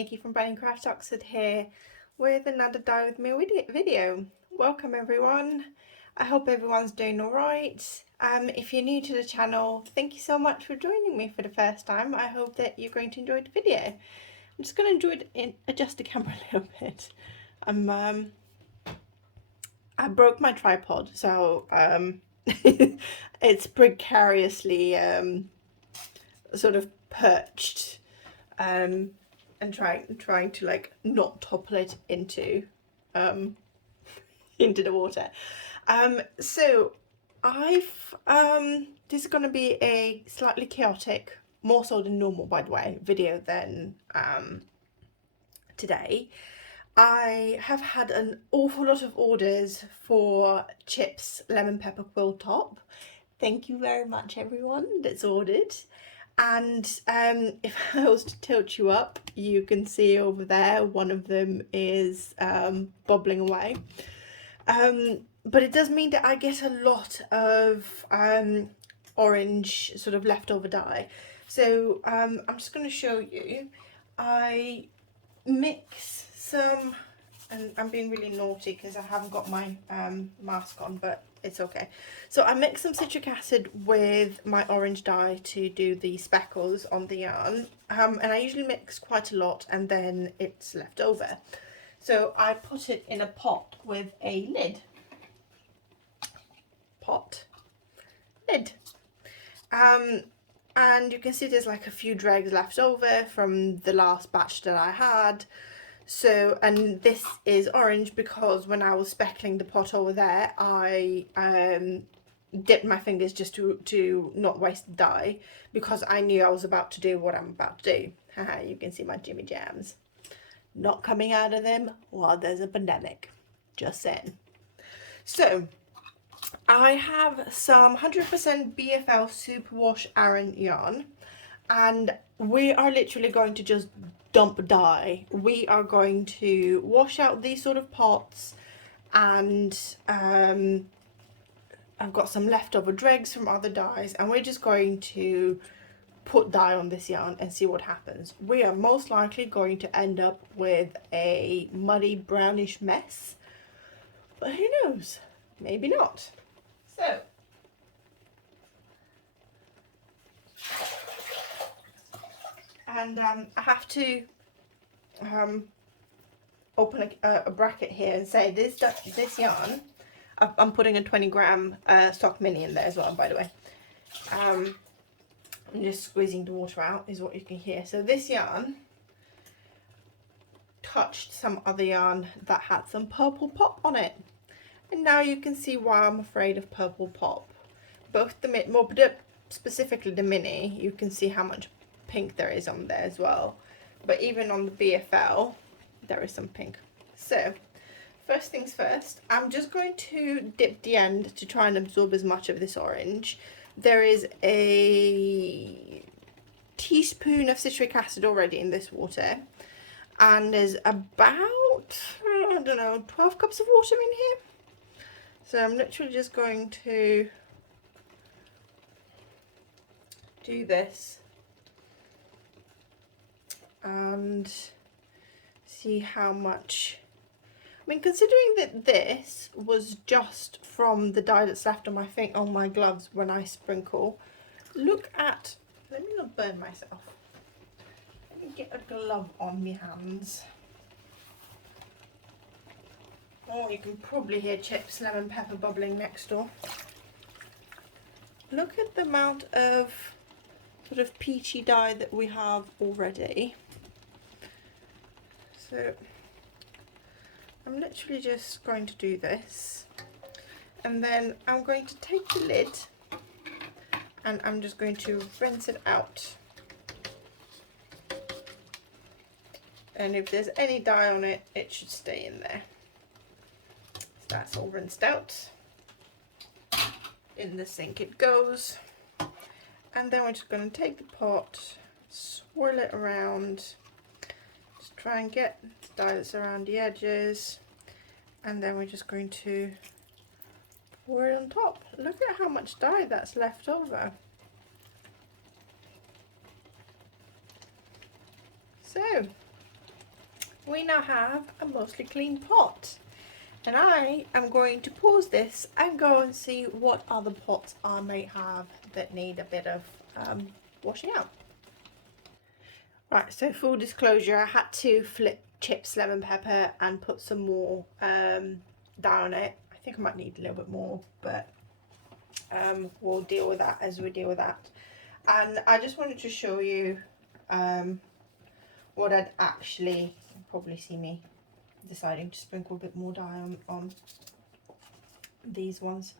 Nikki from Branding Craft Oxford here with another Dye With Me video. Welcome everyone. I hope everyone's doing alright. If you're new to the channel, thank you so much for joining me for the first time. I hope that you're going to enjoy the video. I'm just going to adjust the camera a little bit. I broke my tripod, so it's precariously sort of perched and trying to like not topple it into into the water. So I've this is going to be a slightly chaotic, more so than normal by the way, video than today. I have had an awful lot of orders for Chip's lemon pepper quill top. Thank you very much everyone that's ordered. And if I was to tilt you up, you can see over there one of them is bubbling away. But it does mean that I get a lot of orange sort of leftover dye. So I'm just going to show you. I mix some, and I'm being really naughty because I haven't got my mask on, but it's okay. So I mix some citric acid with my orange dye to do the speckles on the yarn, and I usually mix quite a lot and then it's left over. So I put it in a pot with a lid. Pot, lid. And you can see there's like a few dregs left over from the last batch that I had. So, and this is orange because when I was speckling the pot over there, I dipped my fingers just to not waste the dye, because I knew I was about to do what I'm about to do. Haha, you can see my Jimmy Jams. Not coming out of them while there's a pandemic. Just saying. So, I have some 100% BFL Superwash Aran yarn, and we are literally going to just dump dye. We are going to wash out these sort of pots, and I've got some leftover dregs from other dyes, and we're just going to put dye on this yarn and see what happens. We are most likely going to end up with a muddy brownish mess, but who knows, maybe not. So and I have to open a bracket here and say this yarn, I'm putting a 20 gram stock mini in there as well, by the way. I'm just squeezing the water out is what you can hear. So this yarn touched some other yarn that had some purple pop on it, and now you can see why I'm afraid of purple pop. Both the more specifically the mini, you can see how much pink there is on there as well, but even on the BFL there is some pink. So first things first, I'm just going to dip the end to try and absorb as much of this orange. There is a teaspoon of citric acid already in this water, and there's about, I don't know, 12 cups of water in here. So I'm literally just going to do this and see how much. I mean, considering that this was just from the dye that's left on my gloves when I sprinkle, look at, let me not burn myself. Let me get a glove on my hands. Oh, you can probably hear Chip's lemon pepper bubbling next door. Look at the amount of sort of peachy dye that we have already. So I'm literally just going to do this, and then I'm going to take the lid and I'm just going to rinse it out. And if there's any dye on it, it should stay in there. So that's all rinsed out. In the sink it goes. And then we're just going to take the pot, swirl it around, just try and get the dye that's around the edges, and then we're just going to pour it on top. Look at how much dye that's left over. So we now have a mostly clean pot. And I am going to pause this and go and see what other pots I might have that need a bit of washing out. Right, so full disclosure, I had to flip Chip's lemon pepper and put some more dye on it. I think I might need a little bit more, but we'll deal with that as we deal with that. And I just wanted to show you what I'd actually, you'll probably see me deciding to sprinkle a bit more dye on these ones.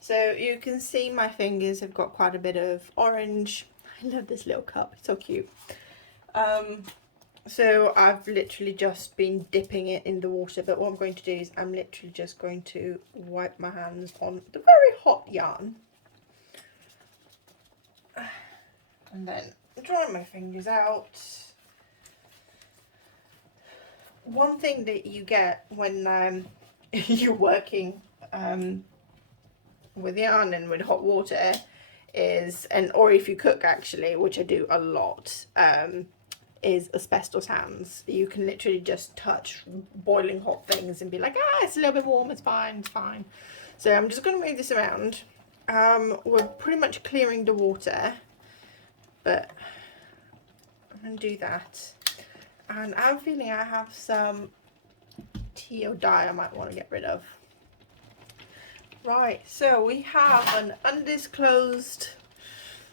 So you can see my fingers have got quite a bit of orange. I love this little cup, it's so cute. So I've literally just been dipping it in the water, but what I'm going to do is I'm literally just going to wipe my hands on the very hot yarn and then dry my fingers out. One thing that you get when you're working with yarn and with hot water is, or if you cook actually, which I do a lot, is asbestos hands. You can literally just touch boiling hot things and be like, it's a little bit warm, it's fine, it's fine. So I'm just going to move this around. We're pretty much clearing the water, but I'm going to do that. And I'm feeling I have some teal dye I might want to get rid of. Right, so we have an undisclosed,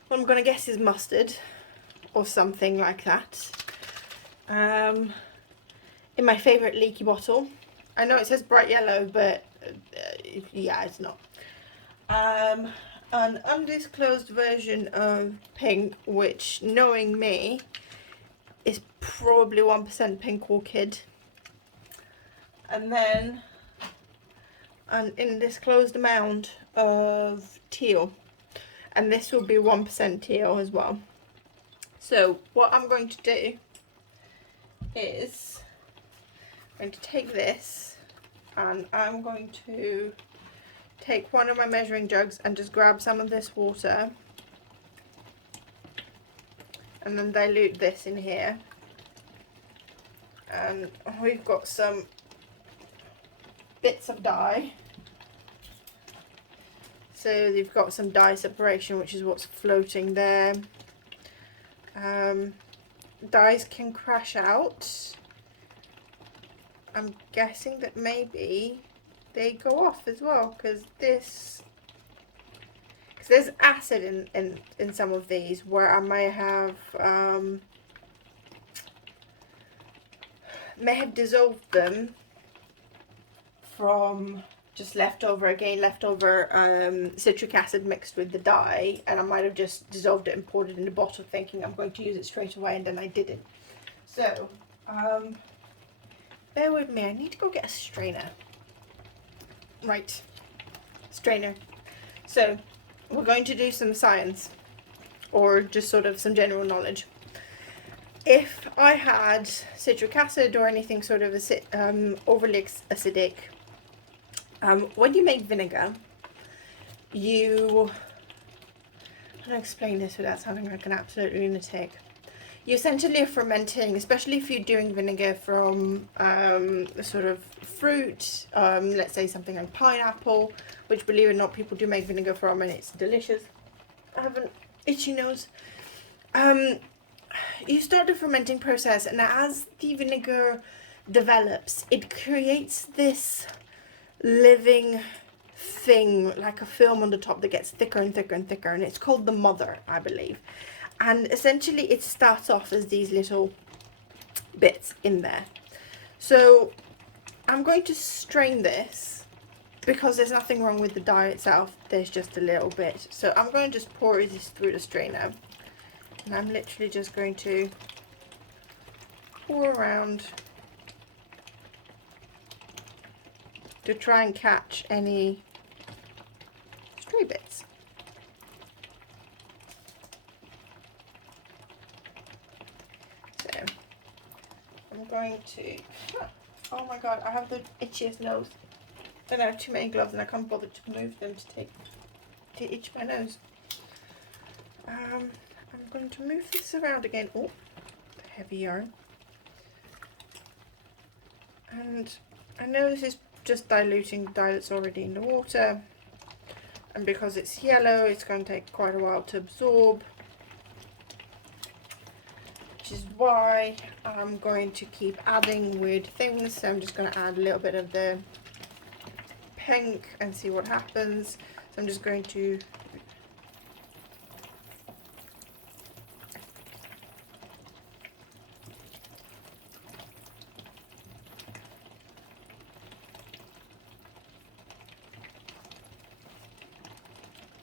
what I'm going to guess is mustard or something like that, in my favourite leaky bottle. I know it says bright yellow, but yeah, it's not. An undisclosed version of pink, which, knowing me, is probably 1% pink orchid. And then an undisclosed amount of teal, and this will be 1% teal as well. So what I'm going to do is I'm going to take this and I'm going to take one of my measuring jugs and just grab some of this water and then dilute this in here. And we've got some bits of dye. So you've got some dye separation, which is what's floating there. Dyes can crash out. I'm guessing that maybe they go off as well, because there's acid in some of these where I may have dissolved them from just leftover citric acid mixed with the dye, and I might have just dissolved it and poured it in the bottle thinking I'm going to use it straight away, and then I didn't. So bear with me, I need to go get a strainer. Right, strainer. So we're going to do some science, or just sort of some general knowledge. If I had citric acid or anything sort of overly acidic, when you make vinegar, how do I explain this without sounding like an absolute lunatic? You essentially are fermenting, especially if you're doing vinegar from sort of fruit, let's say something like pineapple, which, believe it or not, people do make vinegar from, and it's delicious. I have an itchy nose. You start the fermenting process, and as the vinegar develops, it creates this living thing, like a film on the top that gets thicker and thicker and thicker, and it's called the mother, I believe. And essentially it starts off as these little bits in there. So I'm going to strain this because there's nothing wrong with the dye itself, there's just a little bit. So I'm going to just pour this through the strainer, and I'm literally just going to pour around to try and catch any stray bits. So I'm going to, oh my god, I have the itchiest nose. Then I have too many gloves and I can't bother to move them to itch my nose. I'm going to move this around again. Oh, the heavy yarn. And I know this is just diluting the dye that's already in the water, and because it's yellow it's going to take quite a while to absorb, which is why I'm going to keep adding weird things. So I'm just going to add a little bit of the pink and see what happens. So I'm just going to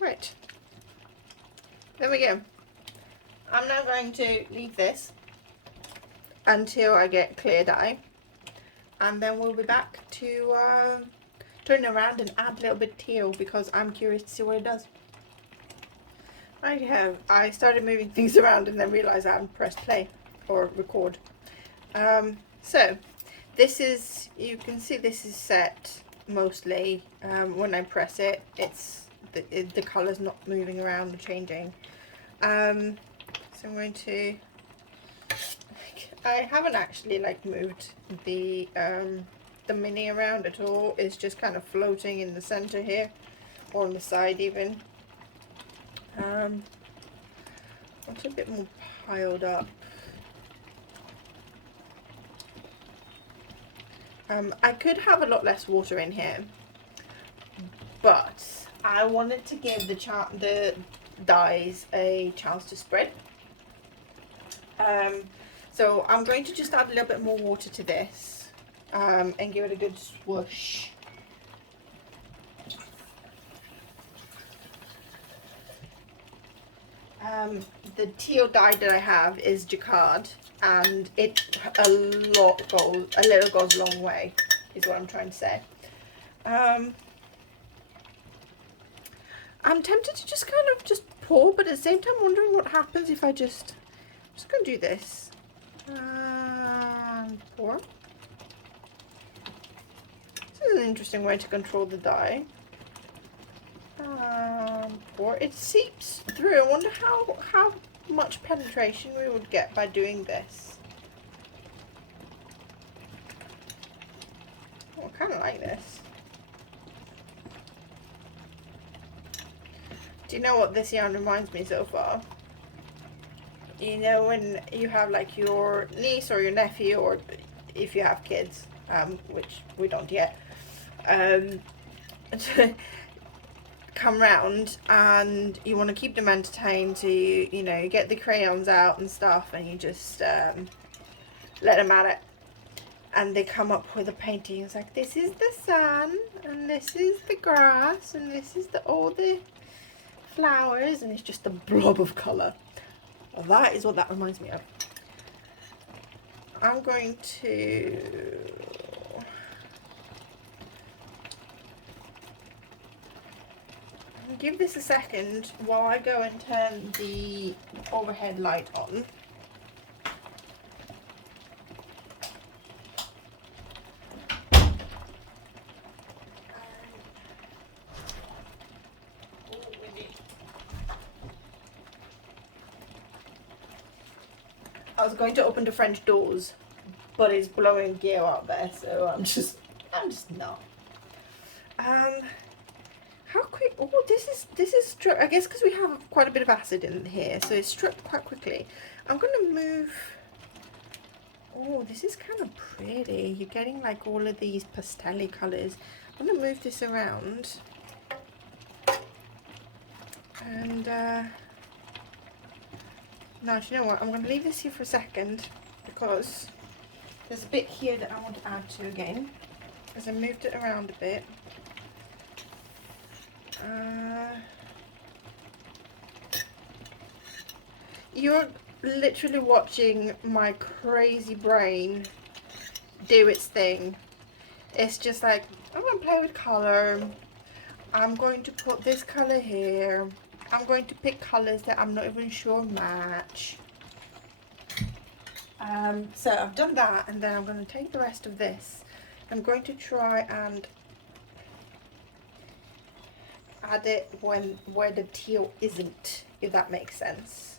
right, there we go. I'm now going to leave this until I get clear dye, and then we'll be back to turn around and add a little bit of teal because I'm curious to see what it does. I started moving things around and then realised I haven't pressed play or record. So this is, you can see this is set mostly. When I press it, it's the colour's not moving around or changing. So I'm going to, I haven't actually like moved the mini around at all. It's just kind of floating in the center here, or on the side even. It's a bit more piled up. I could have a lot less water in here, but I wanted to give the dyes a chance to spread. So I'm going to just add a little bit more water to this and give it a good swoosh. The teal dye that I have is jacquard, and a little goes a long way, is what I'm trying to say. I'm tempted to just kind of just pour, but at the same time wondering what happens if I just going to do this. Pour. This is an interesting way to control the dye. Pour. It seeps through. I wonder how much penetration we would get by doing this. Oh, I kind of like this. Do you know what this yarn reminds me so far? You know when you have like your niece or your nephew, or if you have kids, which we don't yet, come round and you want to keep them entertained, so you know, you get the crayons out and stuff and you just let them at it, and they come up with a painting. It's like, this is the sun and this is the grass and this is all the flowers, and it's just a blob of colour. Well, that is what that reminds me of. I'm going to give this a second while I go and turn the overhead light on. I was going to open the French doors, but it's blowing gale out there, so I'm just not. How quick? Oh, this is struck. I guess because we have quite a bit of acid in here, so it's struck quite quickly. I'm gonna move. Oh, this is kind of pretty. You're getting like all of these pastel-y colours. I'm gonna move this around, and no, do you know what? I'm gonna leave this here for a second because there's a bit here that I want to add to again, as I moved it around a bit. You're literally watching my crazy brain do its thing. It's just like, I'm going to play with colour. I'm going to put this colour here. I'm going to pick colours that I'm not even sure match. So I've done that, and then I'm going to take the rest of this. I'm going to try and add it where the teal isn't, if that makes sense.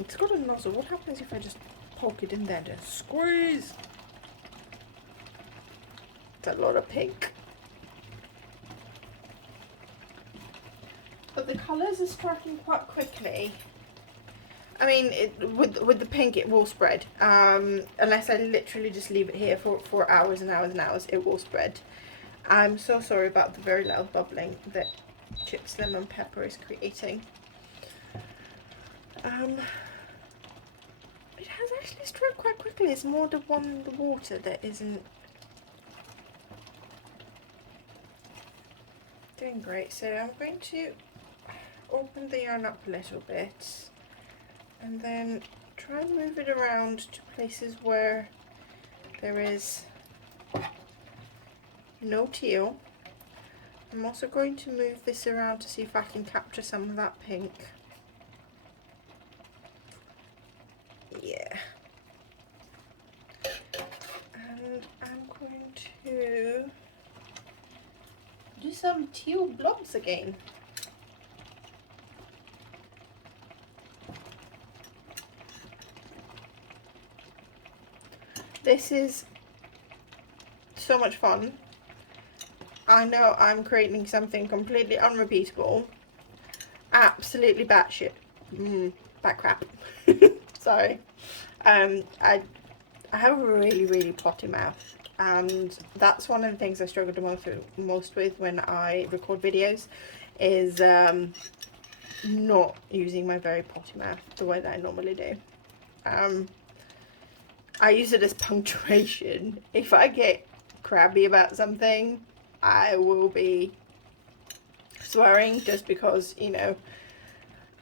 It's got a nozzle. What happens if I just poke it in there to squeeze? It's a lot of pink. But the colours are striking quite quickly. I mean, with the pink it will spread. Unless I literally just leave it here for hours and hours and hours, it will spread. I'm so sorry about the very loud bubbling that Chips Lemon Pepper is creating. It has actually struck quite quickly. It's more the water that isn't doing great. So I'm going to open the yarn up a little bit and then try and move it around to places where there is no teal. I'm also going to move this around to see if I can capture some of that pink. Yeah. And I'm going to do some teal blobs again. This is so much fun. I know I'm creating something completely unrepeatable. Absolutely batshit. Bat crap. Sorry. I have a really potty mouth, and that's one of the things I struggle the most with when I record videos, is not using my very potty mouth the way that I normally do. I use it as punctuation. If I get crabby about something, I will be swearing just because, you know,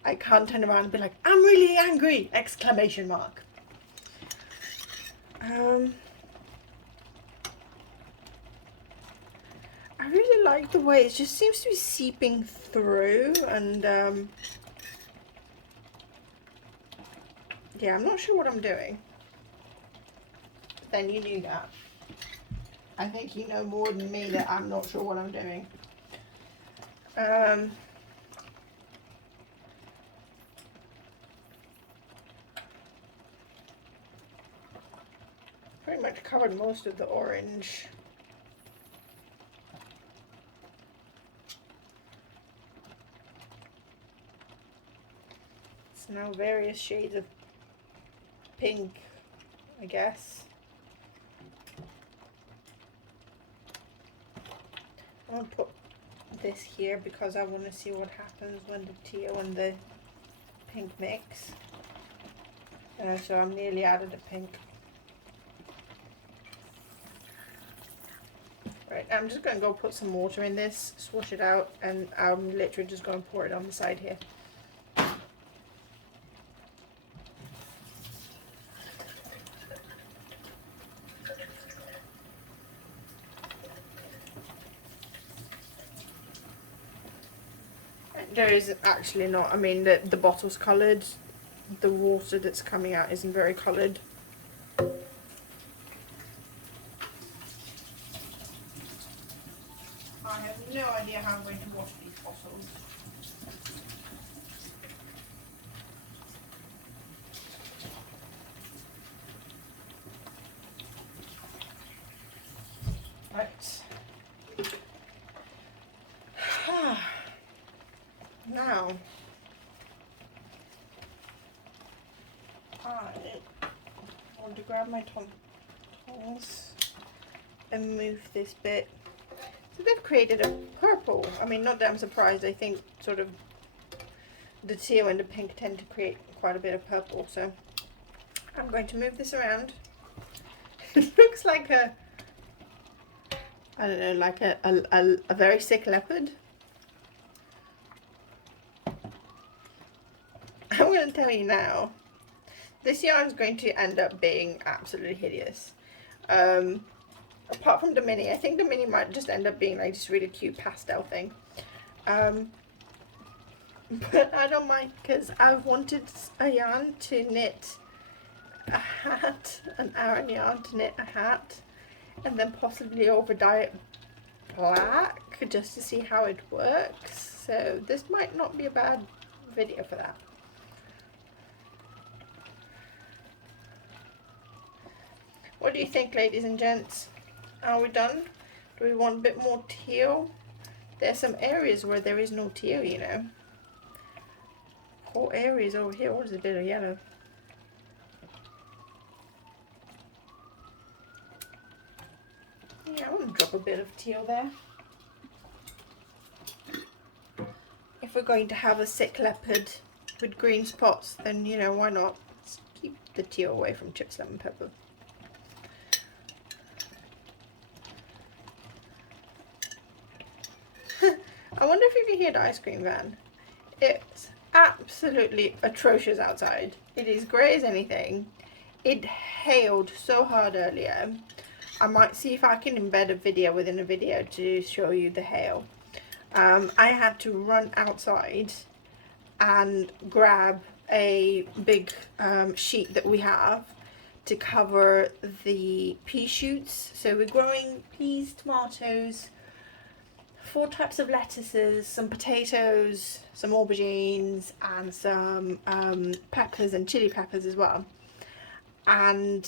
I can't turn around and be like, I'm really angry! Exclamation mark. I really like the way it just seems to be seeping through, and yeah, I'm not sure what I'm doing. Then you knew that. I think you know more than me that I'm not sure what I'm doing. Pretty much covered most of the orange. It's now various shades of pink, I guess. I'm going to put this here because I want to see what happens when the teal and the pink mix. So I'm nearly out of the pink. Right, I'm just going to go put some water in this, swash it out, and I'm literally just going to pour it on the side here. There is actually not, I mean, the bottle's coloured. The water that's coming out isn't very coloured. I have no idea how I'm going to wash these bottles. Right. Now, I want to grab my tongs and move this bit. So they've created a purple. I mean, not that I'm surprised. I think sort of the teal and the pink tend to create quite a bit of purple. So I'm going to move this around. It looks like a, I don't know, like a very sick leopard. I'm going to tell you now, this yarn is going to end up being absolutely hideous. Apart from the mini, I think the mini might just end up being like this really cute pastel thing. But I don't mind, because I've wanted a yarn to knit a hat, an Aran yarn to knit a hat, and then possibly over dye it black just to see how it works. So this might not be a bad video for that. What do you think, ladies and gents? Are we done? Do we want a bit more teal? There's some areas where there is no teal, you know. Whole areas over here. What is a bit of yellow? Yeah, I want to drop a bit of teal there. If we're going to have a sick leopard with green spots, then, you know, why not? Let's keep the teal away from chips, lemon pepper. I wonder if you can hear the ice cream van. It's absolutely atrocious outside. It is grey as anything. It hailed so hard earlier. I might see if I can embed a video within a video to show you the hail. I had to run outside and grab a big sheet that we have to cover the pea shoots. So we're growing peas, tomatoes, 4 types of lettuces, some potatoes, some aubergines, and some peppers and chili peppers as well. And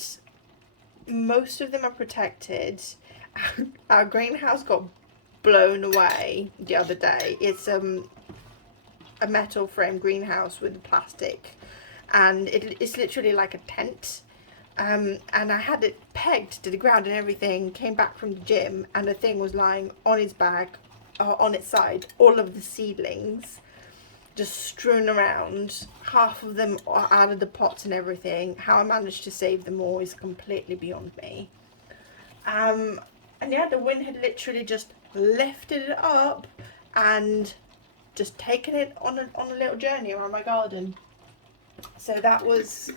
most of them are protected. Our greenhouse got blown away the other day. It's a metal frame greenhouse with plastic, and it's literally like a tent. And I had it pegged to the ground and everything. Came back from the gym and the thing was lying on its back, on its side. All of the seedlings just strewn around, half of them are out of the pots and everything. How I managed to save them all is completely beyond me. And yeah, the wind had literally just lifted it up and just taken it on a little journey around my garden. So that was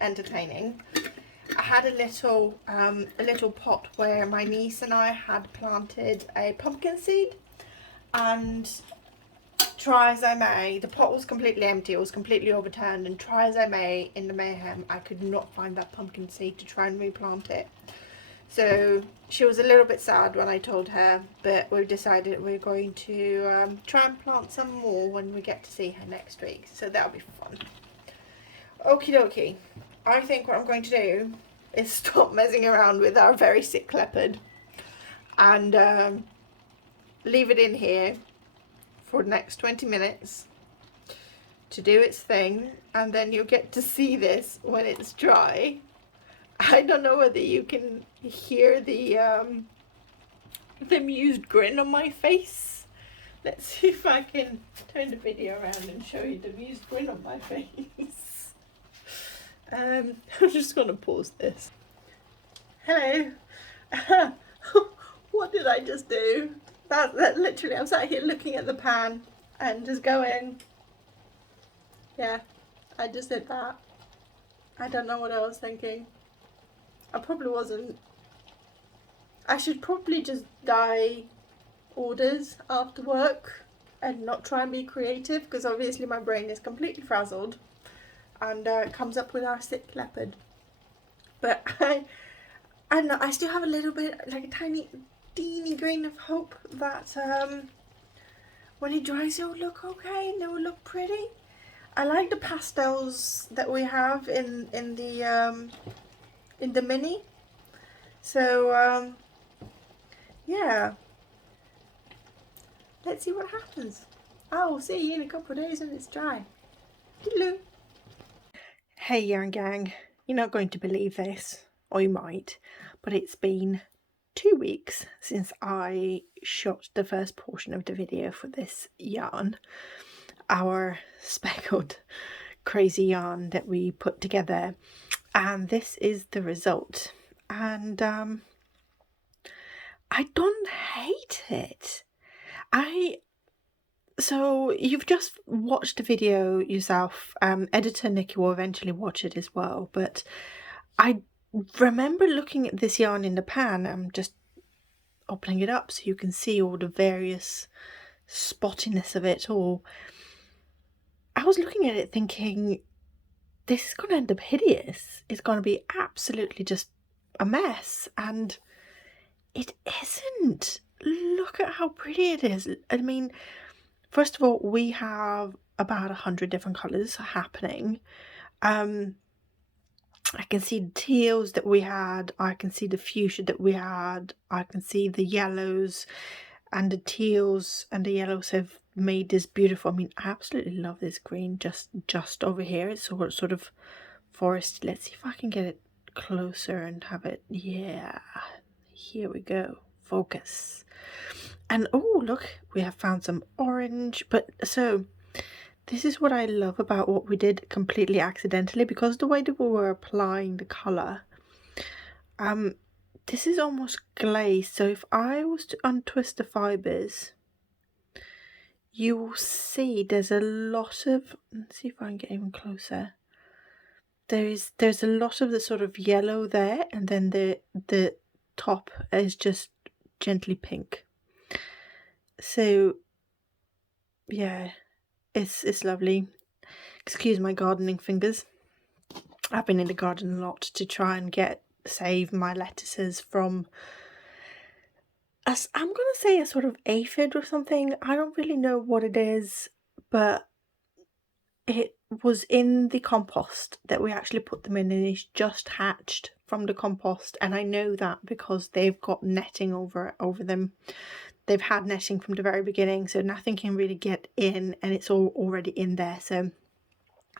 entertaining. I had a little pot where my niece and I had planted a pumpkin seed, and try as I may, the pot was completely empty, it was completely overturned, and try as I may in the mayhem, I could not find that pumpkin seed to try and replant it. So she was a little bit sad when I told her, but we've decided we're going to try and plant some more when we get to see her next week, so that'll be fun. Okie dokie, I think what I'm going to do is stop messing around with our very sick leopard and leave it in here for the next 20 minutes to do its thing, and then you'll get to see this when it's dry. I don't know whether you can hear the amused grin on my face. Let's see if I can turn the video around and show you the amused grin on my face. I'm just gonna pause this. Hello. What did I just do? That literally, I'm sat here looking at the pan and just going, yeah, I just did that. I don't know what I was thinking. I probably wasn't. I should probably just dye orders after work and not try and be creative, because obviously my brain is completely frazzled and it comes up with our sick leopard. But I don't know, I still have a little bit, like a tiny teeny grain of hope that when it dries it will look okay and it will look pretty. I like the pastels that we have in the mini. So yeah, let's see what happens. I'll see you in a couple of days when it's dry. Hello. Hey young gang, you're not going to believe this, or you might, but it's been 2 weeks since I shot the first portion of the video for this yarn, our speckled crazy yarn that we put together, and this is the result. And I don't hate it. So you've just watched the video yourself. Editor Nikki will eventually watch it as well, but I remember looking at this yarn in the pan. I'm just opening it up so you can see all the various spottiness of it all. I was looking at it thinking, this is going to end up hideous. It's going to be absolutely just a mess, and it isn't. Look at how pretty it is. I mean, first of all, we have about 100 different colours happening. I can see the teals that we had, I can see the fuchsia that we had, I can see the yellows, and the teals and the yellows have made this beautiful. I mean, I absolutely love this green just over here. It's sort of forest. Let's see if I can get it closer and have it. Yeah, here we go. Focus. And oh, look, we have found some orange. But so this is what I love about what we did completely accidentally, because the way that we were applying the color, this is almost glazed. So if I was to untwist the fibers, you will see there's a lot of, let's see if I can get even closer. There's a lot of the sort of yellow there, and then the top is just gently pink. So yeah, it's lovely. Excuse my gardening fingers. I've been in the garden a lot to try and save my lettuces from I'm gonna say a sort of aphid or something. I don't really know what it is, but it was in the compost that we actually put them in, and it's just hatched from the compost. And I know that because they've got netting over them. They've had netting from the very beginning, so nothing can really get in, and it's all already in there. So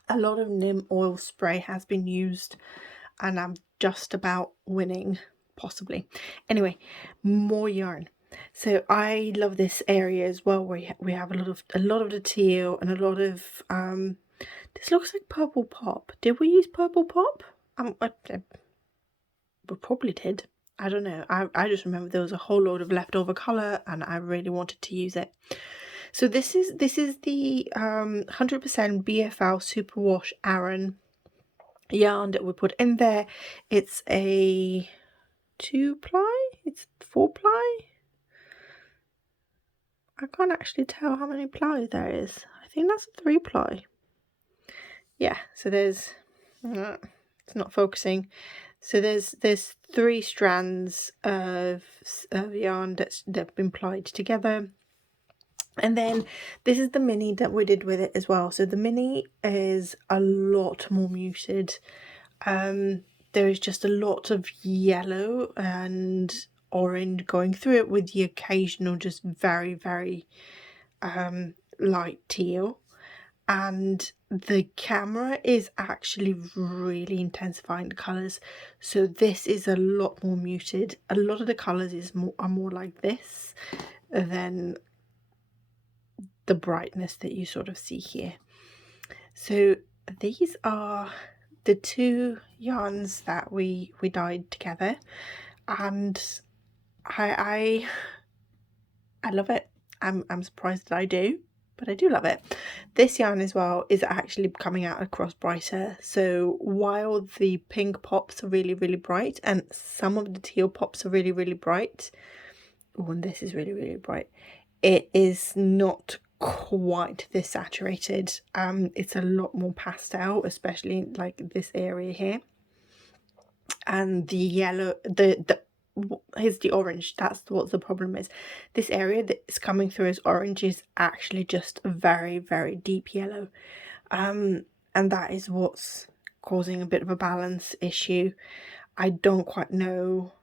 a lot of neem oil spray has been used, and I'm just about winning, possibly. Anyway, more yarn. So I love this area as well, where we have a lot of the teal and a lot of this looks like purple pop. Did we use purple pop? We probably did. I don't know. I just remember there was a whole load of leftover colour, and I really wanted to use it. So this is the 100% BFL Superwash Aran yarn that we put in there. It's a 2-ply. It's 4-ply. I can't actually tell how many plies there is. I think that's a 3-ply. Yeah. So there's. It's not focusing. So there's 3 strands of yarn that's been plied together. And then this is the mini that we did with it as well. So the mini is a lot more muted. There is just a lot of yellow and orange going through it, with the occasional just very, very light teal. And the camera is actually really intensifying the colours, so this is a lot more muted. A lot of the colours are more like this than the brightness that you sort of see here. So these are the 2 yarns that we dyed together, and I love it. I'm surprised that I do, but I do love it. This yarn as well is actually coming out across brighter. So while the pink pops are really, really bright, and some of the teal pops are really, really bright, oh, and this is really, really bright, it is not quite this saturated. It's a lot more pastel, especially like this area here. And the yellow, here's the orange. That's what the problem is. This area that is coming through as orange is actually just a very, very deep yellow, and that is what's causing a bit of a balance issue. I don't quite know.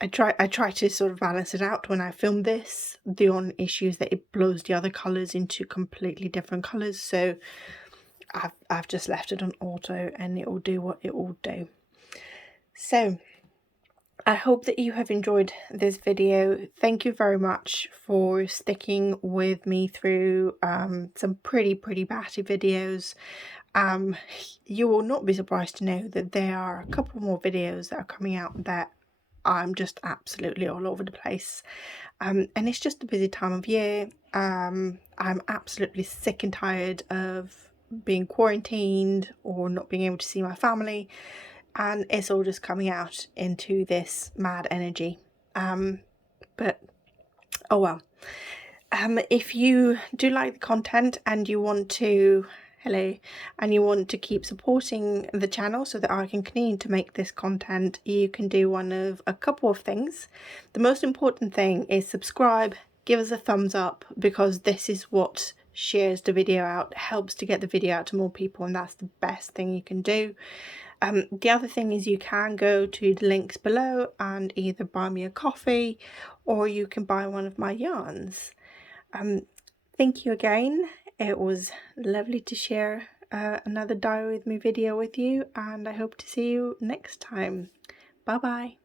I try to sort of balance it out when I film this. The only issue is that it blows the other colours into completely different colours, so I've just left it on auto, and it will do what it will do. So I hope that you have enjoyed this video. Thank you very much for sticking with me through some pretty batty videos. You will not be surprised to know that there are a couple more videos that are coming out that I'm just absolutely all over the place. And it's just a busy time of year. I'm absolutely sick and tired of being quarantined or not being able to see my family. And it's all just coming out into this mad energy. But oh well. If you do like the content and you want to keep supporting the channel so that I can continue to make this content, you can do one of a couple of things. The most important thing is subscribe, give us a thumbs up, because this is what shares the video out, helps to get the video out to more people, and that's the best thing you can do. The other thing is you can go to the links below and either buy me a coffee or you can buy one of my yarns. Thank you again. It was lovely to share another Dyer with me video with you, and I hope to see you next time. Bye bye.